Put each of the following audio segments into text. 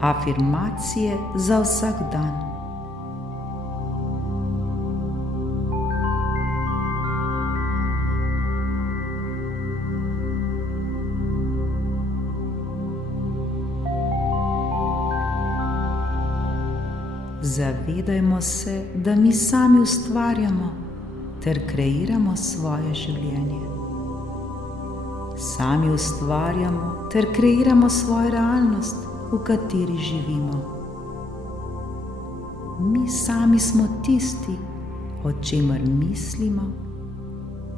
Afirmacije za vsak dan. Zavedajmo se, da mi sami ustvarjamo ter kreiramo svoje življenje. Sami ustvarjamo ter kreiramo svojo realnost, v kateri živimo. Mi sami smo tisti, o čemer mislimo,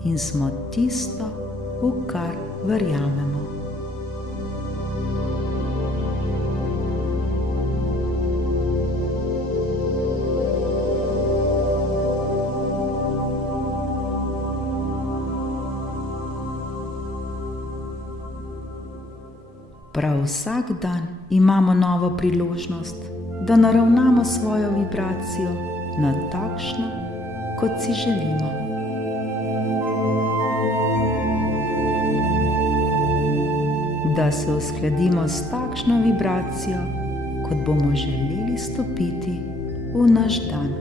in smo tisto, v kar verjamemo. Prav vsak dan imamo novo priložnost, da naravnamo svojo vibracijo na takšno, kot si želimo. Da se uskladimo s takšno vibracijo, kot bomo želeli stopiti v naš dan.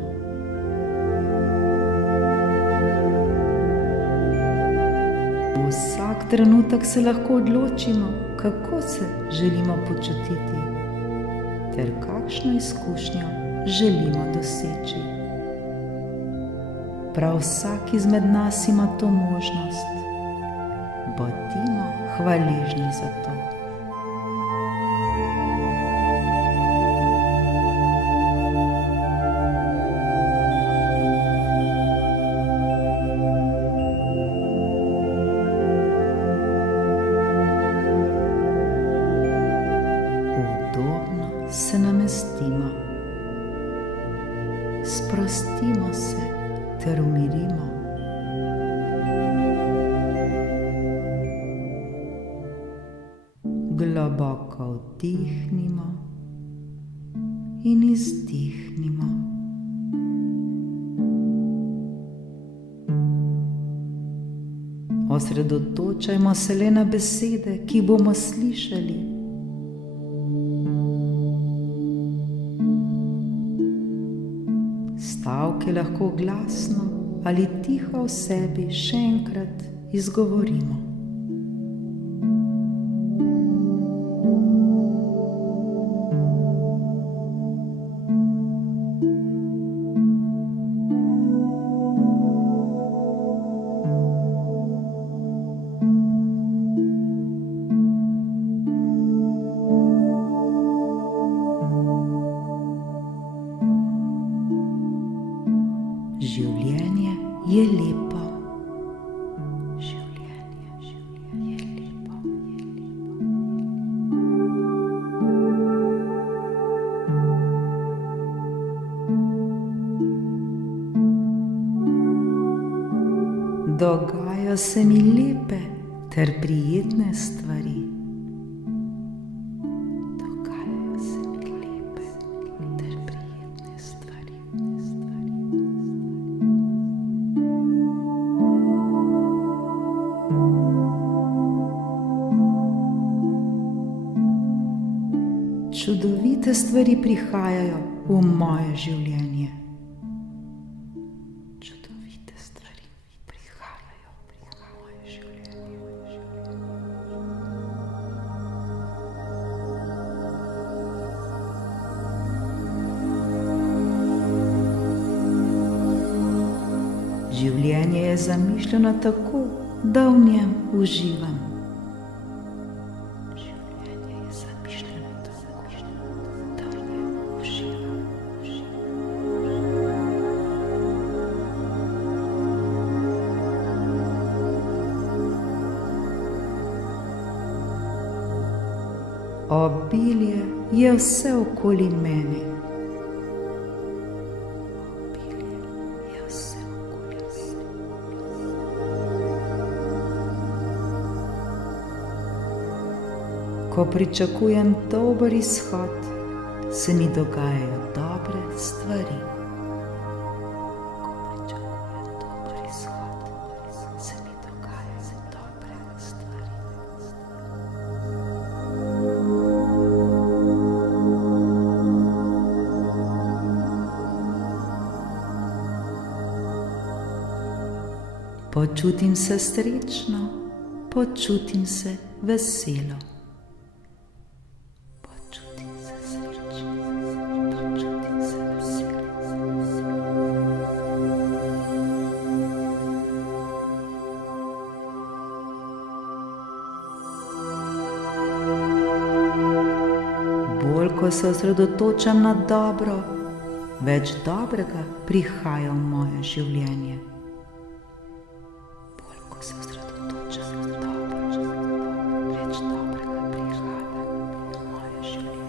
Vsak trenutek se lahko odločimo, kako se želimo počutiti, ter kakšno izkušnjo želimo doseči. Prav vsak izmed nas ima to možnost. Bodimo hvaležni za to. Se namestimo, sprostimo se ter umirimo. Globoko vdihnimo in izdihnimo. Osredotočajmo se le na besede, ki bomo slišali. Stavke lahko glasno ali tiho v sebi še enkrat izgovorimo. Življenje je lepo. Življenje je lepo. Dogajajo se mi lepe ter prijetne stvari. Čudovite stvari prihajajo v moje življenje. Čudovite stvari prihajajo v moje življenje. Življenje je zamišljeno tako, da v njem uživam. Obilje je vse okoli mene. Obilje je vse okoli mene. Ko pričakujem dober izhod, se mi dogajajo dobre stvari. Počutim se srečno, počutim se veselo. Počutim se srečno, počutim se veselo. Bolj ko se osredotočam na dobro, več dobrega prihaja v moje življenje. Bolj ko se osredotočam na dobro, več dobrega prihaja v moje življenje.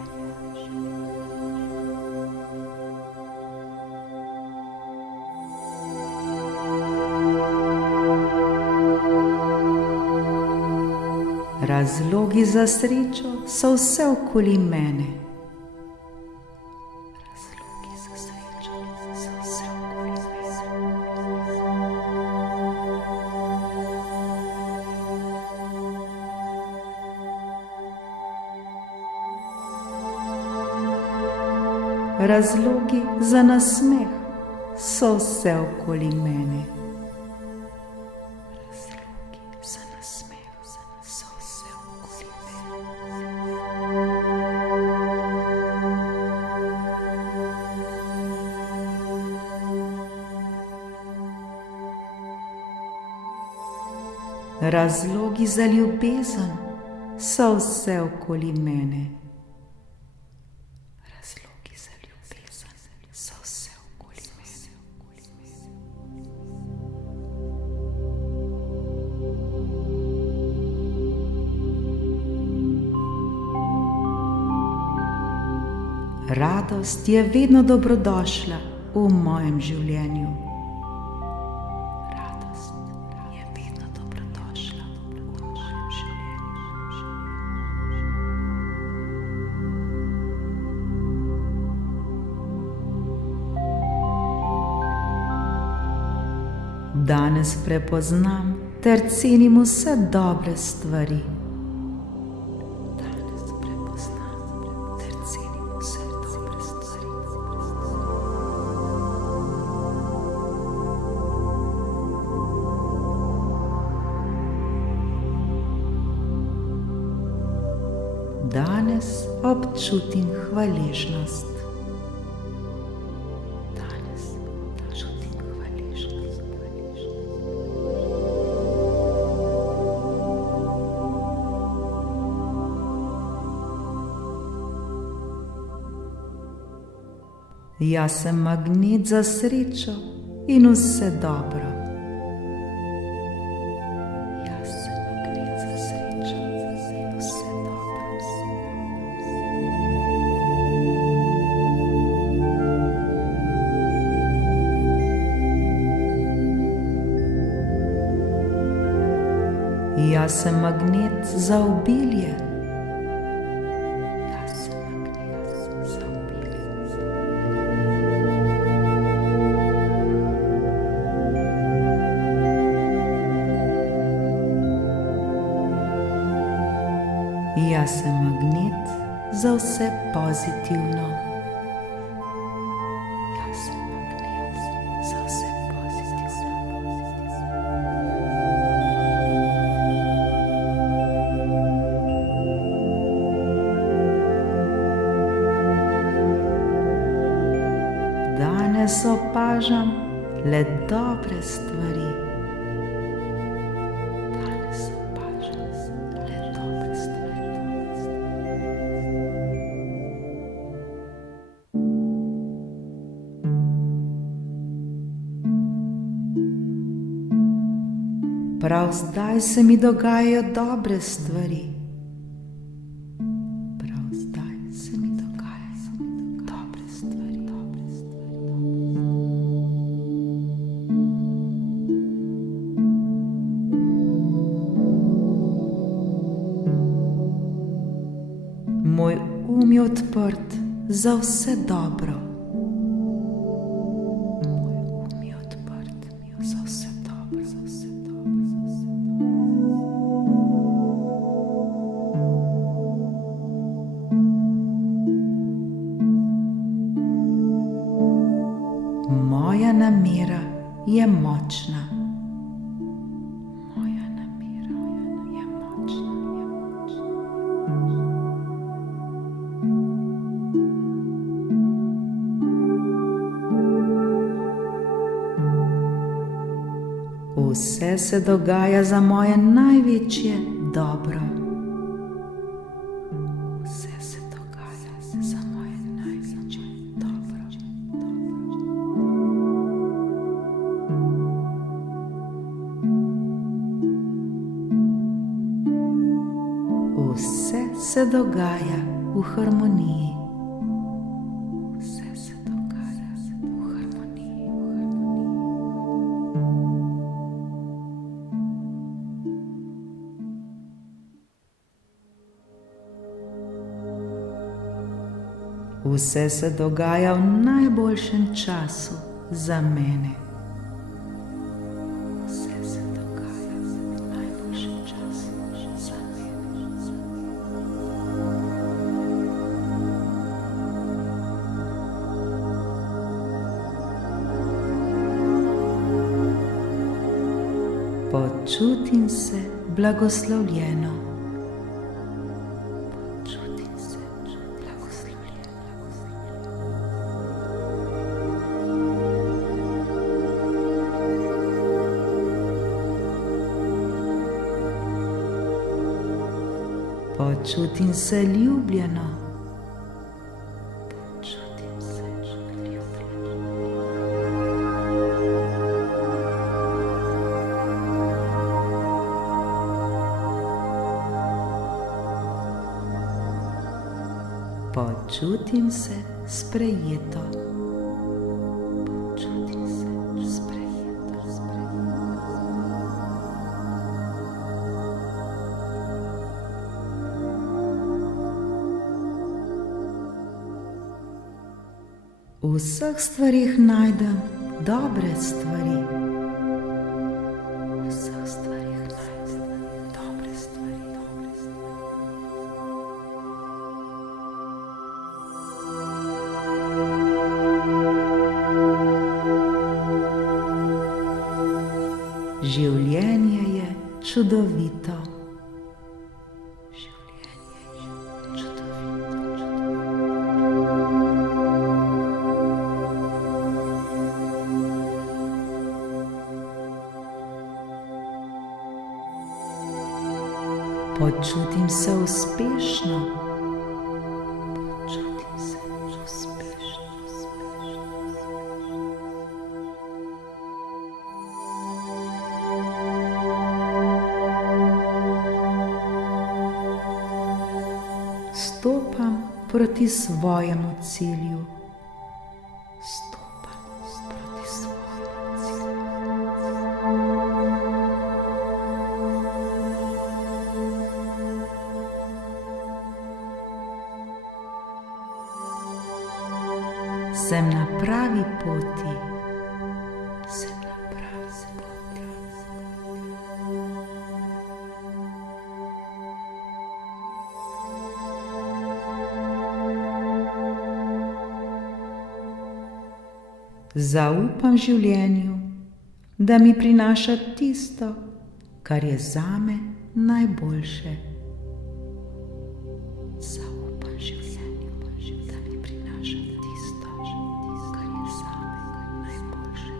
Razlogi za srečo so vse okoli mene. Razlogi za srečo so vse okoli mene. Razlogi za nasmeh so vse okoli mene. Razlogi za ljubezen so vse okoli mene. Razlogi za ljubezen so vse okoli mene. Radost je vedno dobrodošla v mojem življenju. Danes prepoznam ter cenim vse dobre stvari. Danes prepoznam ter cenim vse dobre stvari. Danes občutim hvaležnost. Jaz sem magnet za srečo in vse dobro. Jaz sem magnet za srečo in vse dobro. Jaz sem magnet za obilje. Jaz sem magnet za vse pozitivno. Jaz sem magnet za vse pozitivno. Danes opažam le dobre stvari. Prav zdaj se mi dogajajo dobre stvari. Prav zdaj se mi dogajajo dobre stvari. Moj um je odprt za vse dobro. Moja namera je močna. Vse se dogaja za moje največje dobro. Vse se dogaja za moje največje dobro. Vse se dogaja v harmoniji. Vse se dogaja v harmoniji. Vse se dogaja v najboljšem času za mene. Vse se dogaja v najboljšem času za mene. Počutim se blagoslovljeno. Počutim se blagoslovljeno. Počutim se ljubljeno. Počutim se ljubljeno. Počutim se sprejeto. Počutim se sprejeto. V vseh stvarih najdem dobre stvari. V vseh stvarih najdem dobre stvari. Življenje je čudovito. Življenje je čudovito. Počutim se uspešno. Počutim se uspešno. Stopam proti svojemu cilju. Stopam proti svojemu cilju. Sem na pravi poti. Sem na pravi poti. Zaupam življenju, da mi prinaša tisto, kar je zame najboljše. Zaupam življenju, da mi prinaša tisto, kar je zame najboljše.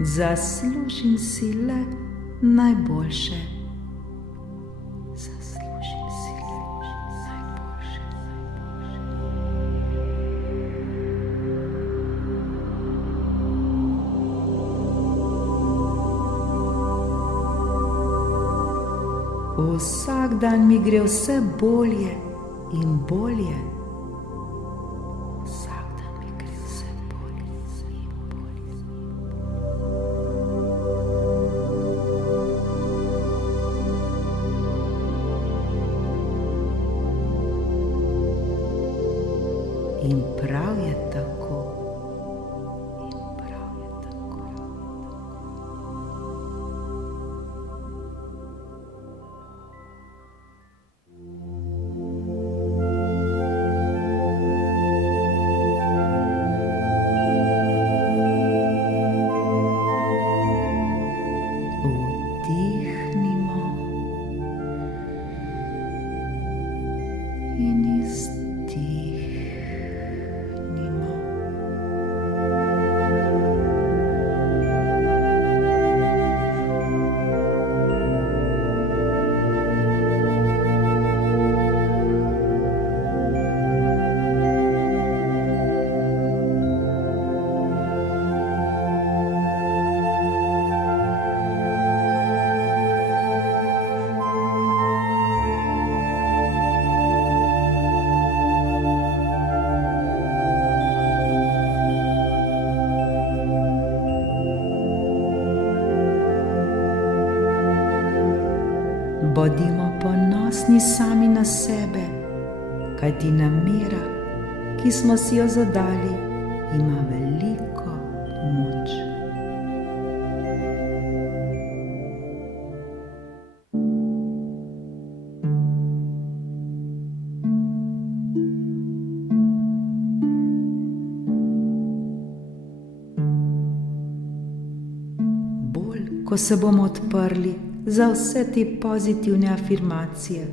Zaslužim si le najboljše. Zaslužim si le najboljše. Vsak dan mi gre vse bolje in bolje. Vsak dan mi gre vse bolje in bolje. In prav je tako. In prav je tako. Vdihnimo Bodimo ponosni sami na sebe, kajti namera, ki smo si jo zadali, ima veliko moč. Bolj, ko se bomo odprli za vse te pozitivne afirmacije,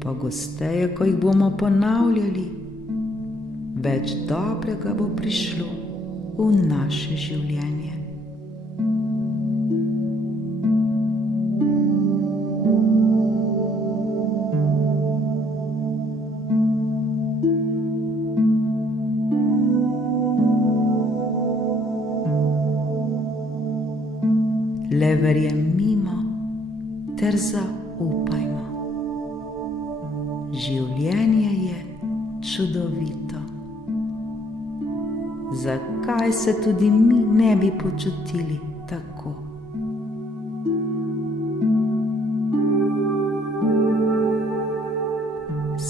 pogosteje, ko jih bomo ponavljali, več dobrega bo prišlo v naše življenje. Le verjemimo ter zaupajmo. Življenje je čudovito. Zakaj se tudi mi ne bi počutili tako?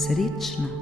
Srečno!